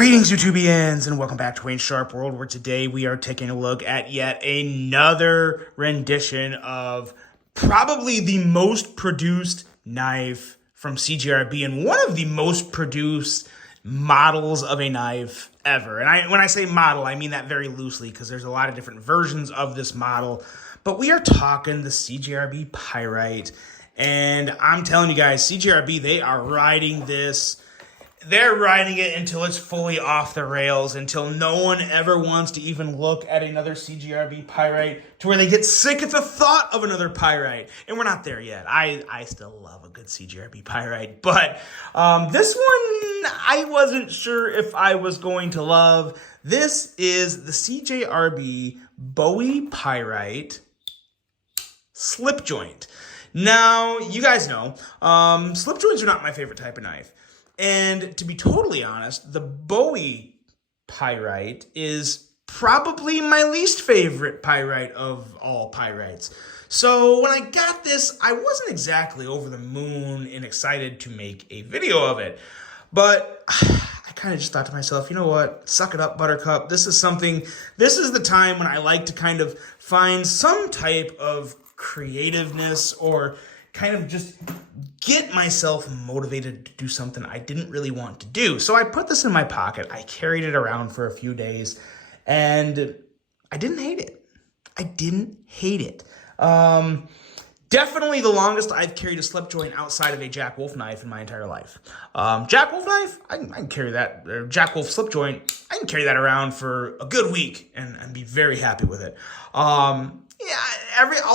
Greetings, YouTubians, and welcome back to Wayne's Sharp World, where today we are taking a look at yet another rendition of probably the most produced knife from CJRB and one of the most produced models of a knife ever. And when I say model, I mean that very loosely because there's a lot of different versions of this model. But we are talking the CJRB Pyrite. And I'm telling you guys, CJRB, they are riding this. They're riding it until it's fully off the rails, until no one ever wants to even look at another CJRB Pyrite, to where they get sick at the thought of another Pyrite. And we're not there yet. I still love a good CJRB Pyrite, but this one I wasn't sure if I was going to love. This is the CJRB Bowie Pyrite slip joint. Now, you guys know, slip joints are not my favorite type of knife. And to be totally honest, the Bowie Pyrite is probably my least favorite Pyrite of all Pyrites. So when I got this, I wasn't exactly over the moon and excited to make a video of it. But I kind of just thought to myself, you know what? Suck it up, Buttercup. This is the time when I like to kind of find some type of creativeness or kind of just get myself motivated to do something I didn't really want to do. So I put this in my pocket. I carried it around for a few days, and I didn't hate it. Definitely the longest I've carried a slip joint outside of a Jack Wolf knife in my entire life. Jack Wolf knife, I can carry that, or Jack Wolf slip joint, I can carry that around for a good week and be very happy with it. All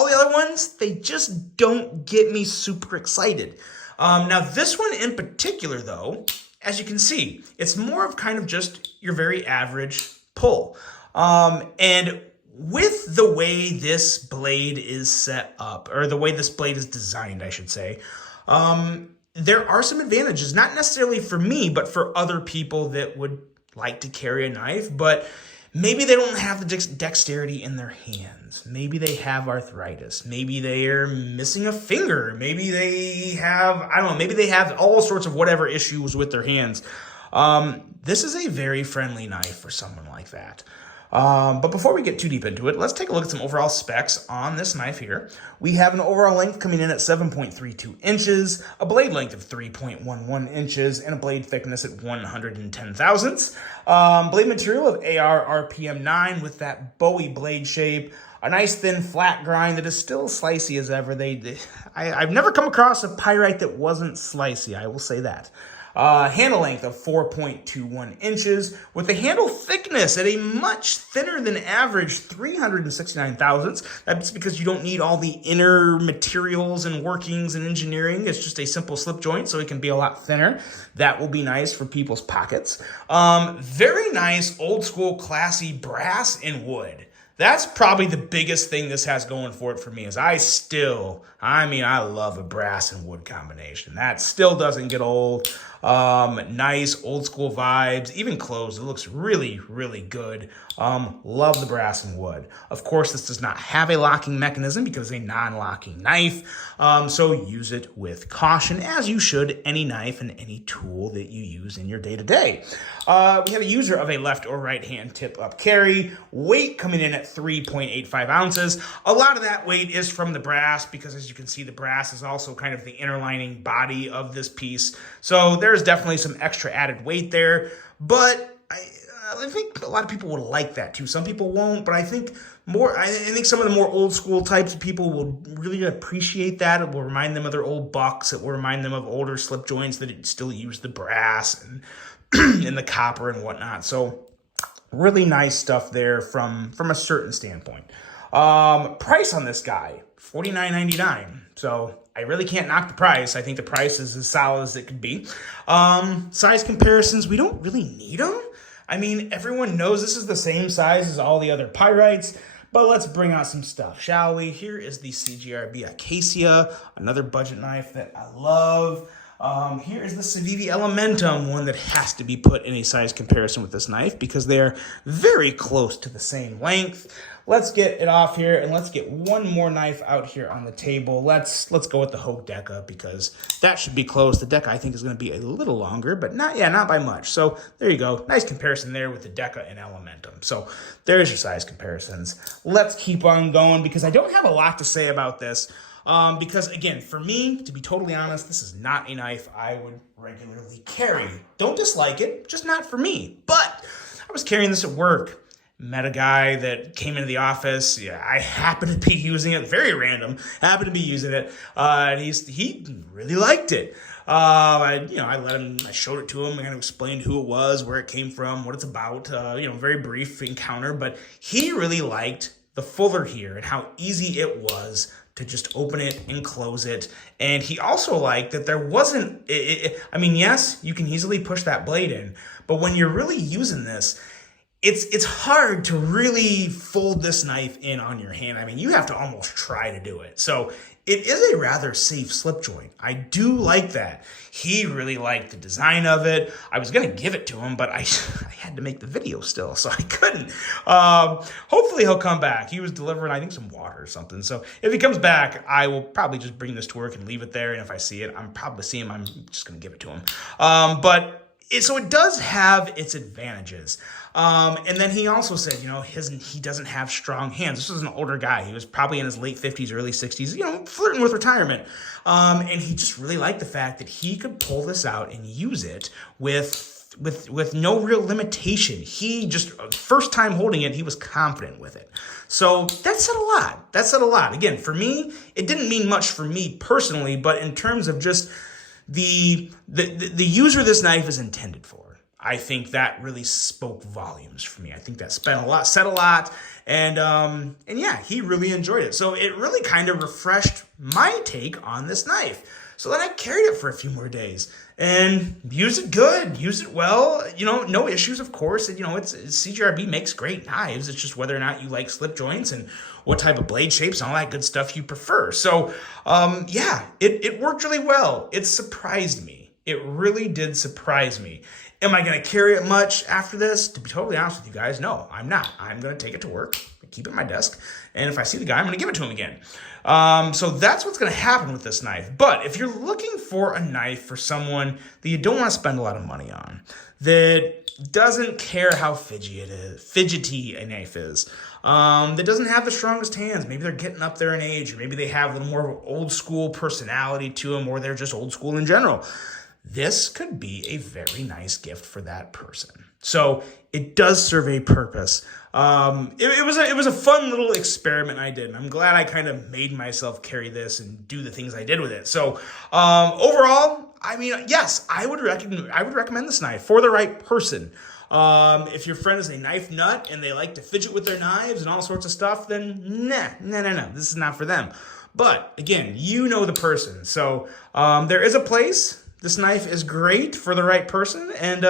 the other ones, they just don't get me super excited. Now, this one in particular, though, as you can see, it's more of kind of just your very average pull. And with the way this blade is set up, or the way this blade is designed, I should say, there are some advantages, not necessarily for me, but for other people that would like to carry a knife, but maybe they don't have the dexterity in their hands. Maybe they have arthritis. Maybe they're missing a finger. Maybe they have, I don't know, maybe they have all sorts of whatever issues with their hands. This is a very friendly knife for someone like that. But before we get too deep into it, let's take a look at some overall specs on this knife here. We have an overall length coming in at 7.32 inches, a blade length of 3.11 inches, and a blade thickness at 110 thousandths. Blade material of AR RPM 9 with that Bowie blade shape. A nice thin flat grind that is still slicey as ever. I've never come across a Pyrite that wasn't slicey, I will say that. Handle length of 4.21 inches with the handle thickness at a much thinner than average 369 thousandths. That's because you don't need all the inner materials and workings and engineering. It's just a simple slip joint, so it can be a lot thinner. That will be nice for people's pockets. Very nice, old school, classy brass and wood. That's probably the biggest thing this has going for it for me is I love a brass and wood combination. That still doesn't get old. Nice old school vibes, even closed. It looks really, really good. Love the brass and wood. Of course, this does not have a locking mechanism because it's a non-locking knife. So use it with caution, as you should any knife and any tool that you use in your day-to-day. We have a user of a left or right hand tip up carry. Weight coming in at 3.85 ounces. A lot of that weight is from the brass because, as you can see, the brass is also kind of the inner lining body of this piece. So there's definitely some extra added weight there, but I think a lot of people would like that too. Some people won't, but I think some of the more old school types of people will really appreciate that. It will remind them of their old bucks. It will remind them of older slip joints that still use the brass and and the copper and whatnot. So really nice stuff there from a certain standpoint. Price on this guy, $49.99. So I really can't knock the price. I think the price is as solid as it could be. Size comparisons, we don't really need them. I mean, everyone knows this is the same size as all the other Pyrites, but let's bring out some stuff, shall we? Here is the CJRB Acacia, another budget knife that I love. Here is the Civivi Elementum, one that has to be put in a size comparison with this knife because they're very close to the same length. let's get it off here and let's get one more knife out here on the table. Let's go with the Hogue Deca because that should be close. The Deca I think is going to be a little longer, but not by much. So there you go. Nice comparison there with the Deca and Elementum. So there's your size comparisons. Let's keep on going because I don't have a lot to say about this. Because again, for me, to be totally honest, this is not a knife I would regularly carry. Don't dislike it, just not for me. But I was carrying this at work. Met a guy that came into the office. Yeah, I happened to be using it, very random. Happened to be using it, and he really liked it. I showed it to him, kind of explained who it was, where it came from, what it's about. Very brief encounter, but he really liked the fuller here and how easy it was to just open it and close it. And he also liked that there wasn't, yes, you can easily push that blade in, but when you're really using this, it's hard to really fold this knife in on your hand. I mean, you have to almost try to do it. So it is a rather safe slip joint. I do like that. He really liked the design of it. I was going to give it to him, but I had to make the video still, so I couldn't. Hopefully he'll come back. He was delivering, I think, some water or something. So if he comes back, I will probably just bring this to work and leave it there. And if I see it, I'm just going to give it to him. So it does have its advantages. And then he also said, he doesn't have strong hands. This was an older guy. He was probably in his late 50s, early 60s, flirting with retirement. And he just really liked the fact that he could pull this out and use it with no real limitation. He just, first time holding it, he was confident with it. So that said a lot. Again, for me, it didn't mean much for me personally, but in terms of just the user this knife is intended for, I think that really spoke volumes for me. I think that said a lot, and yeah, he really enjoyed it. So it really kind of refreshed my take on this knife. So then I carried it for a few more days and used it good, used it well. No issues, of course. And CJRB makes great knives. It's just whether or not you like slip joints and what type of blade shapes and all that good stuff you prefer. So it worked really well. It surprised me. It really did surprise me. Am I going to carry it much after this? To be totally honest with you guys, no, I'm not. I'm going to take it to work, keep it on my desk, and if I see the guy, I'm going to give it to him again. So that's what's going to happen with this knife. But if you're looking for a knife for someone that you don't want to spend a lot of money on, that doesn't care how fidgety a knife is, that doesn't have the strongest hands, maybe they're getting up there in age, or maybe they have a little more of an old school personality to them, or they're just old school in general, this could be a very nice gift for that person. So it does serve a purpose. It was a fun little experiment I did, and I'm glad I kind of made myself carry this and do the things I did with it. So overall, yes, I would recommend this knife for the right person. If your friend is a knife nut and they like to fidget with their knives and all sorts of stuff, then no, this is not for them. But again, the person. So there is a place. This knife is great for the right person, and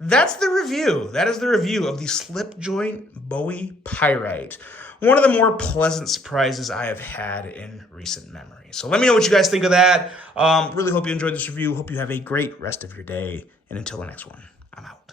that's the review. That is the review of the slip joint Bowie Pyrite. One of the more pleasant surprises I have had in recent memory. So let me know what you guys think of that. Really hope you enjoyed this review. Hope you have a great rest of your day, and until the next one, I'm out.